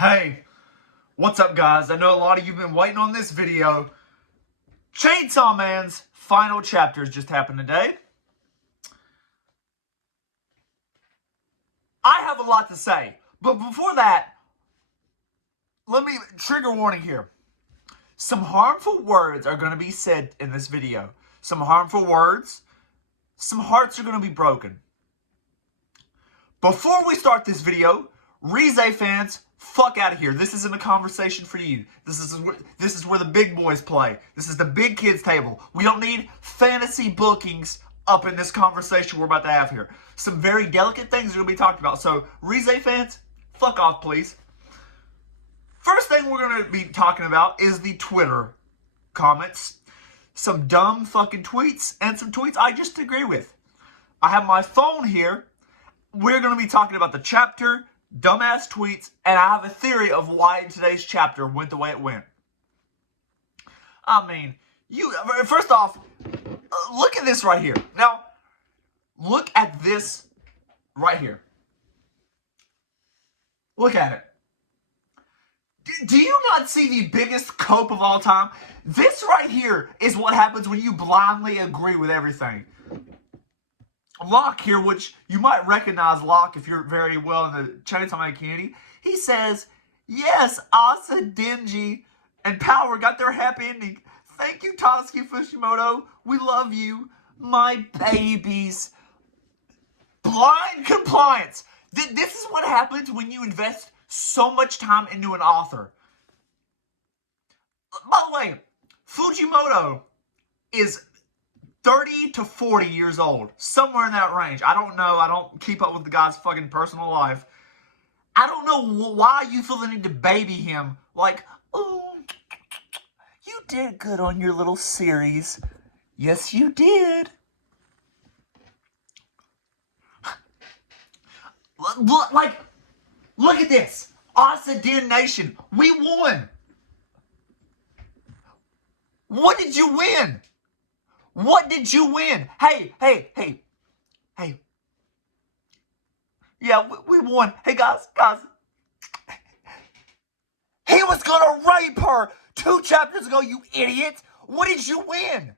Hey, what's up guys? I know a lot of you have been waiting on this video. Chainsaw Man's final chapters just happened today. I have a lot to say, but before that, let me, trigger warning here. Some harmful words are going to be said in this video. Some harmful words, some hearts are going to be broken. Before we start this video, Rize fans, fuck out of here. This isn't a conversation for you. This is where the big boys play. This is the big kids table. We don't need fantasy bookings up in this conversation we're about to have here. Some very delicate things are going to be talked about. So, Rize fans, fuck off, please. First thing we're going to be talking about is the Twitter comments. Some dumb fucking tweets and some tweets I just agree with. I have my phone here. We're going to be talking about the chapter, dumbass tweets, and I have a theory of why today's chapter went the way it went. I mean, first off, look at this right here. Now, look at this right here. Look at it. Do you not see the biggest cope of all time? This right here is what happens when you blindly agree with everything. Locke here, which you might recognize Locke if you're very well in the Chainsaw Man community, he says, yes, Asa, Denji, and Power got their happy ending. Thank you, Tatsuki Fushimoto. We love you, my babies. Blind compliance. This is what happens when you invest so much time into an author. By the way, Fujimoto is 30 to 40 years old. Somewhere in that range. I don't know. I don't keep up with the guy's fucking personal life. I don't know why you feel the need to baby him. Like, oh, you did good on your little series. Yes, you did. Look at this. Asadin Nation. We won. What did you win? What did you win? Hey. Yeah, we won. Hey, guys. He was gonna rape her 2 chapters ago, you idiot. What did you win?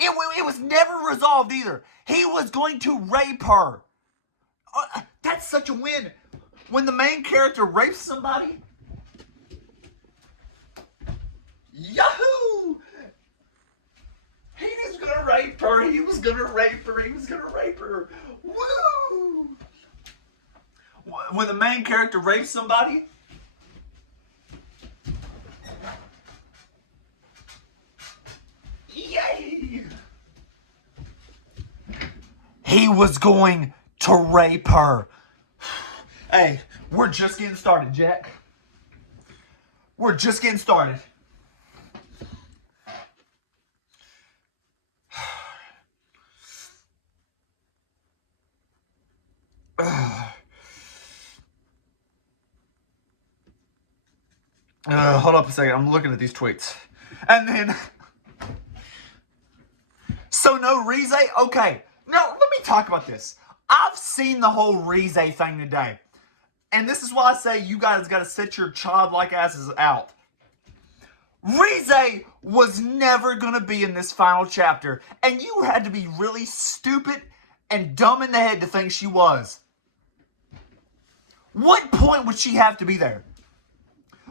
It was never resolved either. He was going to rape her. That's such a win. When the main character rapes somebody. Yahoo! He was gonna rape her. He was gonna rape her. He was gonna rape her. Woo! When the main character rapes somebody. Yay! He was going to rape her. Hey, we're just getting started, Jack. We're just getting started. Hold up a second. I'm looking at these tweets. And then... So no Rize? Okay. Now, let me talk about this. I've seen the whole Rize thing today. And this is why I say you guys got to sit your childlike asses out. Rize was never going to be in this final chapter. And you had to be really stupid and dumb in the head to think she was. What point would she have to be there?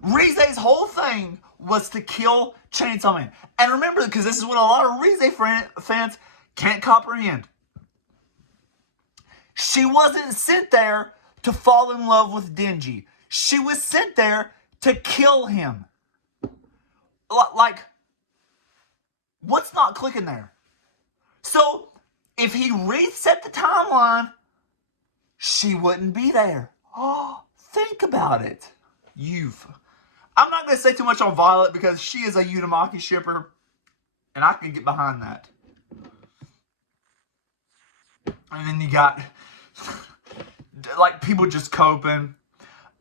Rize's whole thing was to kill Chainsaw Man. And remember, because this is what a lot of Rize fans can't comprehend. She wasn't sent there to fall in love with Denji. She was sent there to kill him. Like, what's not clicking there? So, if he reset the timeline, she wouldn't be there. Oh, think about it. I'm not going to say too much on Violet because she is a Utamaki shipper. And I can get behind that. And then you got... like, people just coping.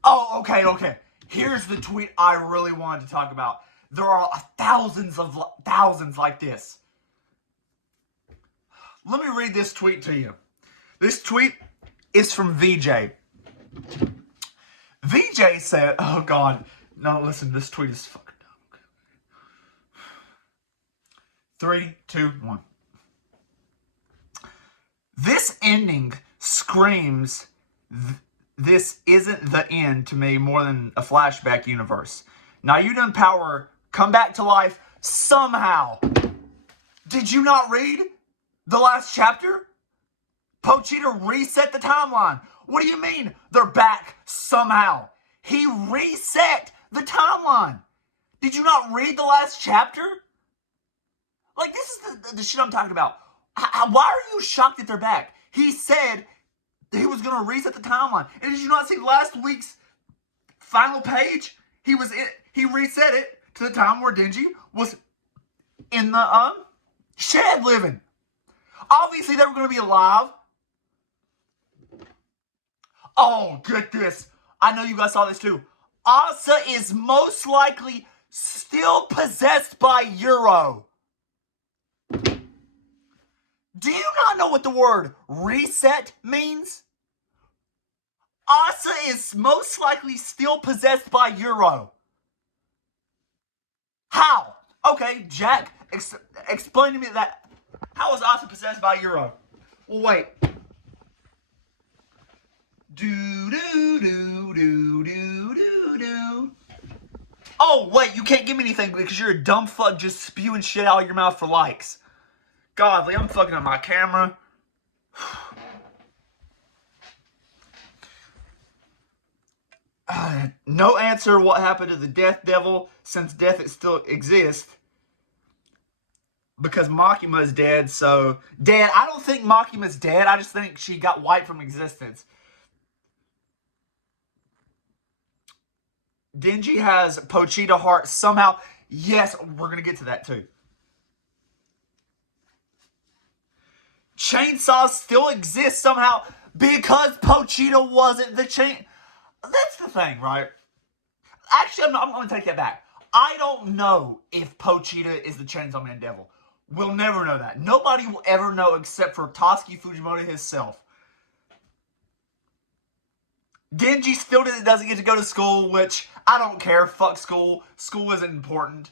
Oh, okay. Here's the tweet I really wanted to talk about. There are thousands like this. Let me read this tweet to you. This tweet is from VJ. VJ said, oh God, no, listen, this tweet is fucking dumb. 3, 2, 1. This ending screams, this isn't the end to me more than a flashback universe. Naruto and Power come back to life somehow. Did you not read the last chapter? Pochita reset the timeline. What do you mean they're back somehow? He reset the timeline. Did you not read the last chapter? Like, this is the shit I'm talking about. Why are you shocked that they're back? He said he was going to reset the timeline. And did you not see last week's final page? He reset it to the time where Denji was in the shed living. Obviously, they were going to be alive. Oh, get this. I know you guys saw this too. Asa is most likely still possessed by Euro. Do you not know what the word reset means? Asa is most likely still possessed by Euro. How? Okay, Jack, explain to me that. How is Asa possessed by Euro? Well, wait. Oh, wait, you can't give me anything because you're a dumb fuck just spewing shit out of your mouth for likes. Godly, I'm fucking up my camera. No answer what happened to the Death Devil since death still exists. Because Makima's dead, so... Dead. I don't think Makima's dead. I just think she got wiped from existence. Denji has Pochita heart somehow. Yes, we're going to get to that too. Chainsaw still exists somehow because Pochita wasn't the chain... That's the thing, right? Actually, I'm going to take that back. I don't know if Pochita is the Chainsaw Man Devil. We'll never know that. Nobody will ever know except for Tatsuki Fujimoto himself. Denji still doesn't get to go to school, which I don't care. Fuck school. School isn't important.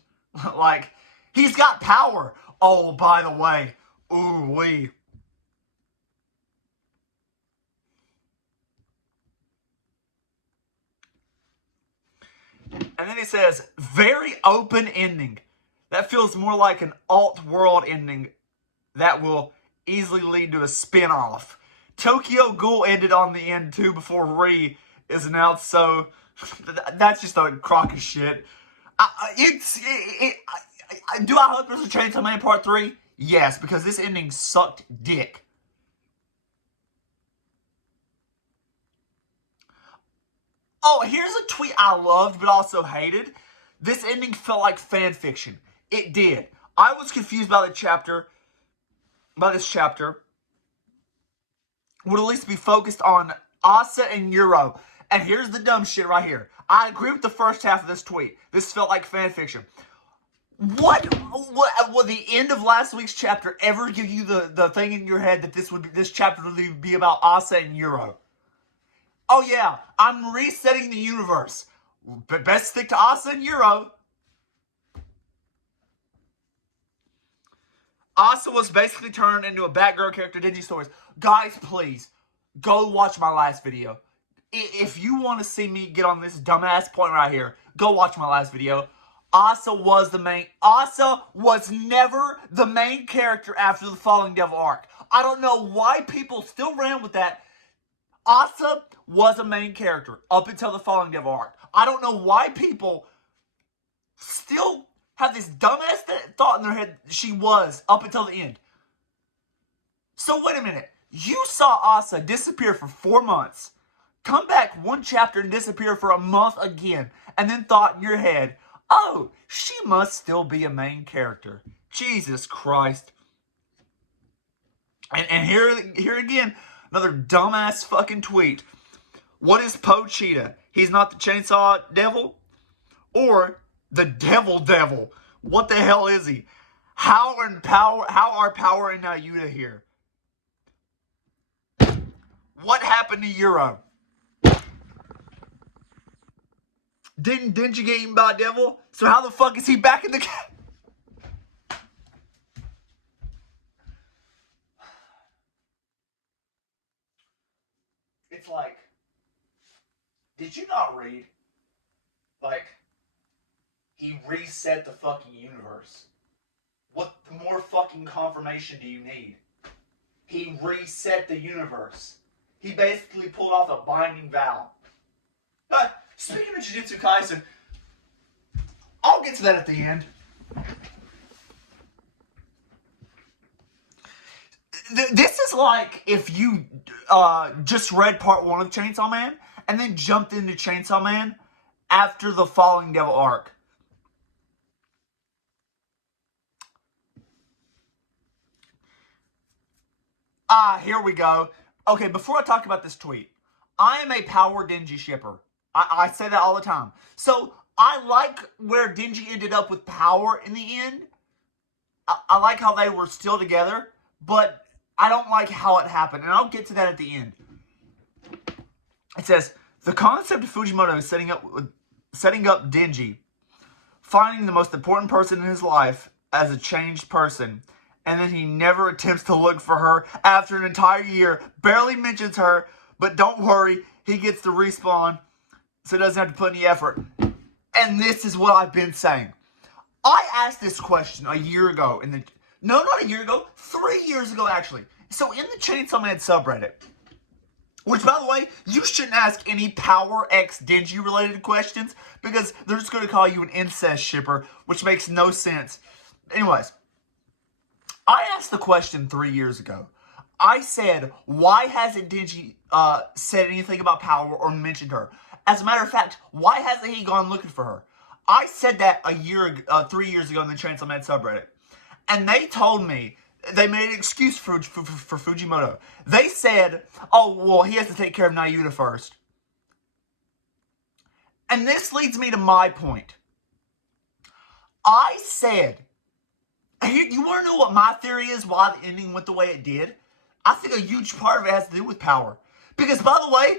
Like, he's got power. Oh, by the way. Ooh, wee. And then he says, very open ending. That feels more like an alt-world ending that will easily lead to a spin-off. Tokyo Ghoul ended on the end too before Re is announced, so that's just a crock of shit. Do I hope there's a Chainsaw Man Part 3? Yes, because this ending sucked dick. Oh, here's a tweet I loved but also hated. This ending felt like fan fiction. It did. I was confused by this chapter. Would at least be focused on Asa and Euro. And here's the dumb shit right here. I agree with the first half of this tweet. This felt like fan fiction. What will the end of last week's chapter ever give you the thing in your head that this chapter would be about Asa and Euro? Oh yeah, I'm resetting the universe. But best stick to Asa and Euro. Asa was basically turned into a Batgirl character in Denji stories. Guys, please, go watch my last video. If you want to see me get on this dumbass point right here, go watch my last video. Asa was never the main character after the Falling Devil arc. I don't know why people still ran with that. Asa was a main character up until the Falling Devil arc. I don't know why people still have this dumbass thought in their head she was up until the end. So wait a minute. You saw Asa disappear for 4 months, come back 1 chapter and disappear for a month again, and then thought in your head, oh, she must still be a main character. Jesus Christ. And here again, another dumbass fucking tweet. What is Pochita? He's not the Chainsaw Devil? Or the Devil? What the hell is he? How are Power and Naruto here? What happened to Euro? Didn't Denji get eaten by a devil? So how the fuck is he back in the... It's like, did you not read? Like, he reset the fucking universe. What more fucking confirmation do you need? He reset the universe. He basically pulled off a binding vow. Speaking of Jujutsu Kaisen, I'll get to that at the end. This is like if you just read part 1 of Chainsaw Man and then jumped into Chainsaw Man after the Falling Devil arc. Here we go. Okay, before I talk about this tweet, I am a Power Denji shipper. I say that all the time. So, I like where Denji ended up with Power in the end. I like how they were still together, but I don't like how it happened, and I'll get to that at the end. It says, the concept of Fujimoto is setting up Denji, finding the most important person in his life as a changed person, and then he never attempts to look for her after an entire year, barely mentions her, but don't worry, he gets to respawn, so he doesn't have to put any effort. And this is what I've been saying. I asked this question a year ago, no, not a year ago, 3 years ago actually. So in the Chainsaw Man subreddit, which by the way, you shouldn't ask any Power X Denji related questions, because they're just going to call you an incest shipper, which makes no sense. Anyways, I asked the question 3 years ago. I said, why hasn't Denji said anything about Power or mentioned her? As a matter of fact, why hasn't he gone looking for her? I said that 3 years ago in the Chainsaw Man subreddit. And they told me, they made an excuse for Fujimoto. They said, oh, well, he has to take care of Nayuta first. And this leads me to my point. I said, you want to know what my theory is why the ending went the way it did? I think a huge part of it has to do with Power. Because, by the way,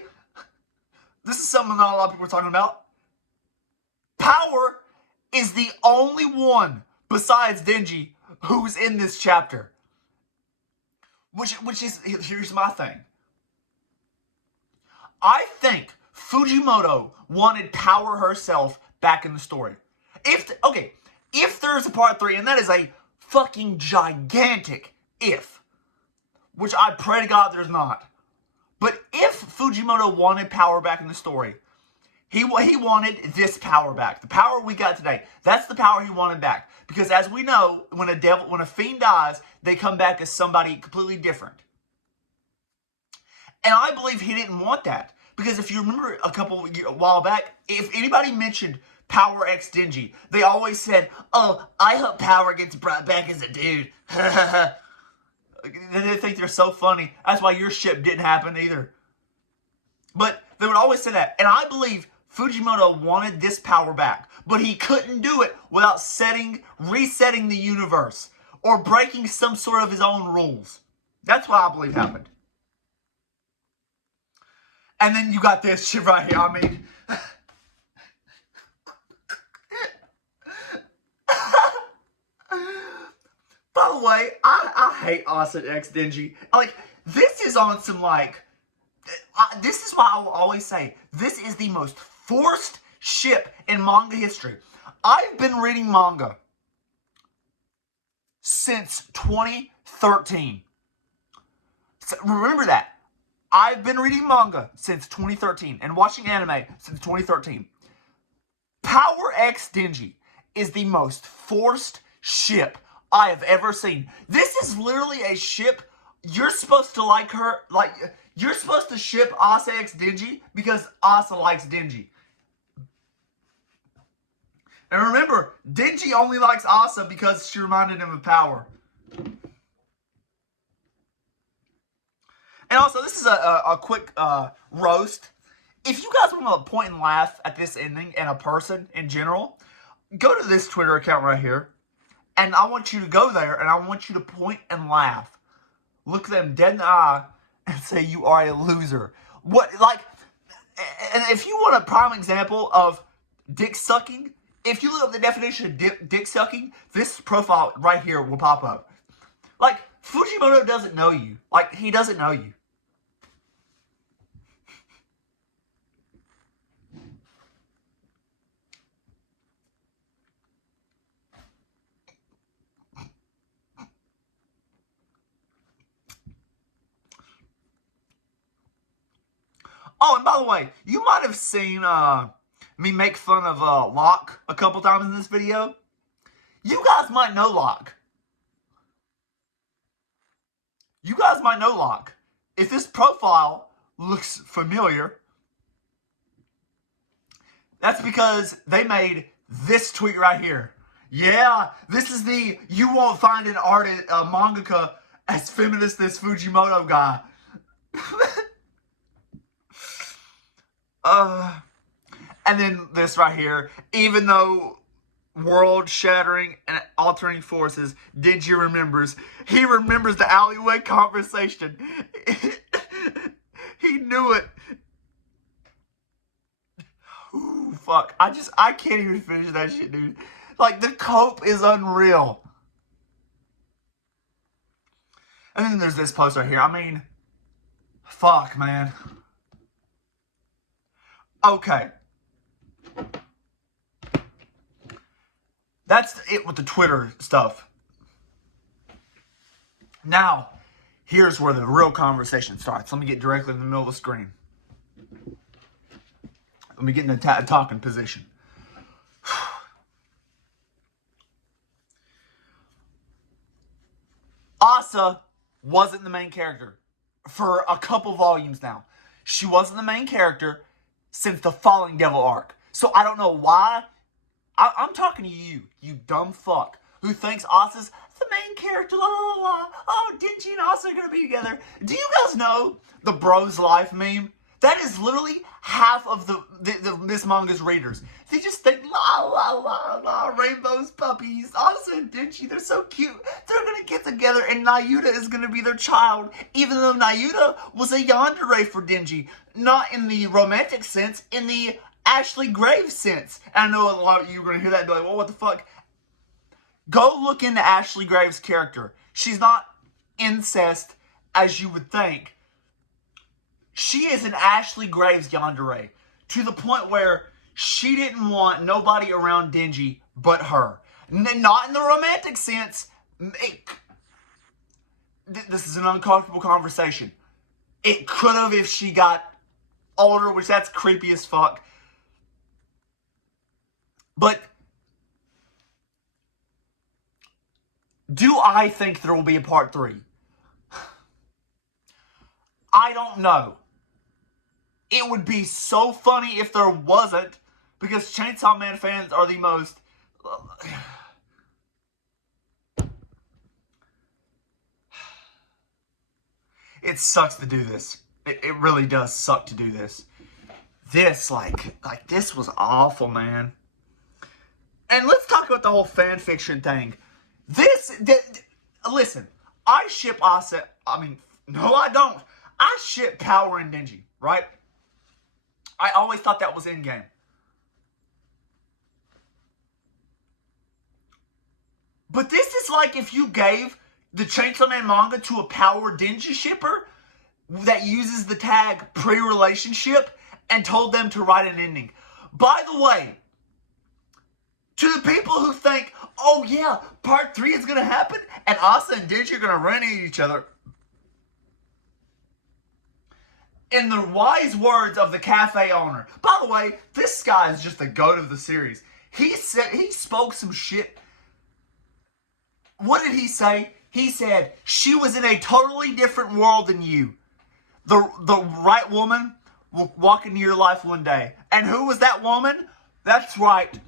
this is something not a lot of people are talking about. Power is the only one besides Denji who's in this chapter. Which is, here's my thing. I think Fujimoto wanted Power herself back in the story. If there's a part 3, and that is a fucking gigantic if, which I pray to God there's not. But if Fujimoto wanted Power back in the story, he wanted this Power back. The Power we got today. That's the Power he wanted back. Because as we know, when a fiend dies, they come back as somebody completely different. And I believe he didn't want that. Because if you remember a while back, if anybody mentioned Power X Denji, they always said, oh, I hope Power gets brought back as a dude. They think they're so funny. That's why your ship didn't happen either. But they would always say that. And I believe Fujimoto wanted this Power back. But he couldn't do it without resetting the universe. Or breaking some sort of his own rules. That's what I believe happened. And then you got this shit right here. I mean... By the way, I hate Asa X Denji. Like, this is on some, like... this is why I will always say, this is the most forced ship in manga history. I've been reading manga since 2013. So remember that. I've been reading manga since 2013 and watching anime since 2013. Power X Denji is the most forced ship I have ever seen. This is literally a ship you're supposed to like her, like, you're supposed to ship Asa X Denji because Asa likes Denji. And remember, Denji only likes Asa because she reminded him of Power. And also, this is a quick roast. If you guys want to point and laugh at this ending and a person in general, go to this Twitter account right here. And I want you to go there and I want you to point and laugh. Look them dead in the eye and say you are a loser. What, like, and if you want a prime example of dick sucking, if you look up the definition of dick sucking, this profile right here will pop up. Like, Fujimoto doesn't know you. Like, he doesn't know you. Oh, and by the way, you might have seen me make fun of Locke a couple times in this video. You guys might know Locke. You guys might know Locke. If this profile looks familiar, that's because they made this tweet right here. Yeah, this is the you won't find an artist, mangaka as feminist as Fujimoto guy. And then this right here. Even though world-shattering and altering forces, Denji remembers. He remembers the alleyway conversation. He knew it. Ooh, fuck. I can't even finish that shit, dude. Like, the cope is unreal. And then there's this post right here. I mean, fuck, man. Okay. That's it with the Twitter stuff. Now, here's where the real conversation starts. Let me get directly in the middle of the screen. Let me get in the talking position. Asa wasn't the main character for a couple volumes now. She wasn't the main character since the Falling Devil arc. So I don't know why. I'm talking to you, you dumb fuck, who thinks Asa's the main character, la la la. Oh, Denji and Asa are gonna be together. Do you guys know the Bros Life meme? That is literally half of this manga's readers. They just think, la la la la, rainbows, puppies, Asa and Denji, they're so cute. They're gonna get together and Nayuta is gonna be their child. Even though Nayuta was a yandere for Denji. Not in the romantic sense, in the Ashley Graves sense. And I know a lot of you are gonna hear that and be like, well, what the fuck? Go look into Ashley Graves' character. She's not incest as you would think. She is an Ashley Graves yandere to the point where she didn't want nobody around Denji but her. Not in the romantic sense. This is an uncomfortable conversation. It could have if she got older, which that's creepy as fuck. But do I think there will be a part 3? I don't know. It would be so funny if there wasn't, because Chainsaw Man fans are the most... It sucks to do this. It really does suck to do this. This, this was awful, man. And let's talk about the whole fan fiction thing. Listen, I ship Asa. I mean, no, I don't. I ship Power and Denji, right? I always thought that was in-game. But this is like if you gave the Chainsaw Man manga to a Power Denji shipper that uses the tag pre-relationship and told them to write an ending. By the way, to the people who think, oh yeah, part 3 is going to happen and Asa and Denji are going to run into each other. In the wise words of the cafe owner. By the way, this guy is just the goat of the series. He spoke some shit. What did he say? He said, she was in a totally different world than you. The right woman will walk into your life one day. And who was that woman? That's right.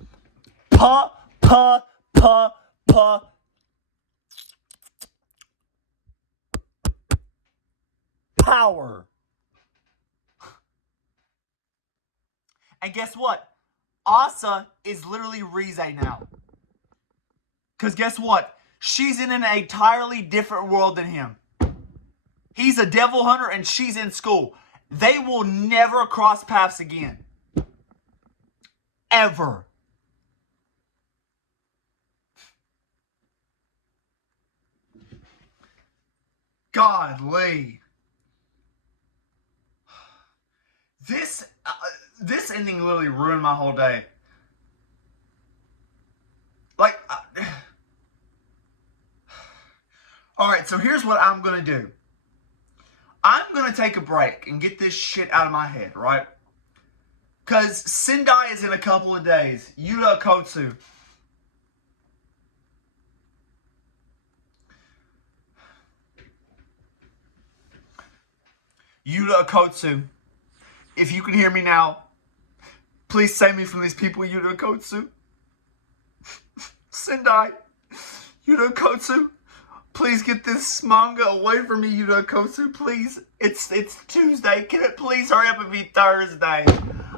Power. And guess what? Asa is literally Rize now. Because guess what? She's in an entirely different world than him. He's a devil hunter and she's in school. They will never cross paths again. Ever. Godly. This ending literally ruined my whole day. Like, all right, so here's what I'm going to do. I'm going to take a break and get this shit out of my head, right? Because Sendai is in a couple of days. Yuta Kotsu. Yuta Kotsu. If you can hear me now, please save me from these people, Yuta Kotsu. Sendai. Yuta Kotsu. Please get this manga away from me, Yuta Kotsu, please. It's Tuesday. Can it please hurry up and be Thursday?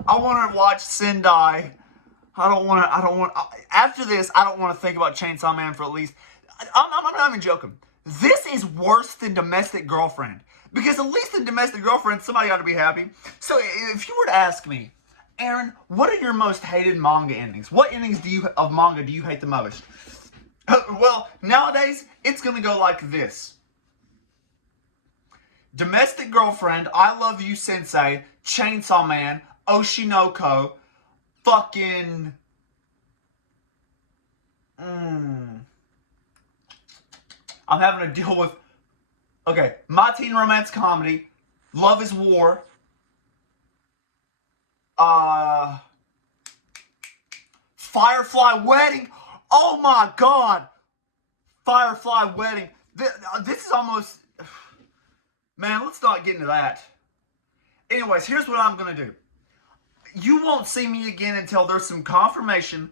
I want to watch Sendai. After this, I don't want to think about Chainsaw Man for at least... I'm not even joking. This is worse than Domestic Girlfriend. Because at least in Domestic Girlfriend, somebody ought to be happy. So if you were to ask me, Aaron, what are your most hated manga endings? What endings of manga do you hate the most? Well, nowadays, it's going to go like this. Domestic Girlfriend, I Love You Sensei, Chainsaw Man, Oshinoko, fucking... I'm having to deal with... Okay, My Teen Romance Comedy, Love is War, Firefly Wedding. Oh my god! Firefly Wedding. This is almost... Man, let's not get into that. Anyways, here's what I'm going to do. You won't see me again until there's some confirmation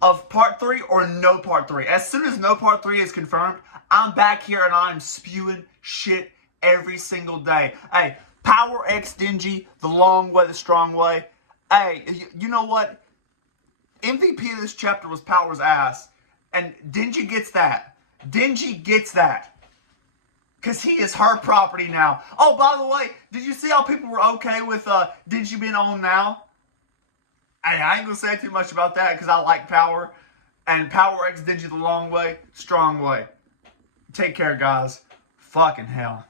of part 3 or no part 3. As soon as no part 3 is confirmed, I'm back here and I'm spewing shit every single day. Hey, Power X Denji, the long way, the strong way. Hey, you know what? MVP of this chapter was Power's ass. And Denji gets that. Denji gets that. Because he is her property now. Oh, by the way, did you see how people were okay with Denji being on now? Hey, I ain't going to say too much about that because I like Power. And Power X Denji the long way, strong way. Take care, guys. Fucking hell.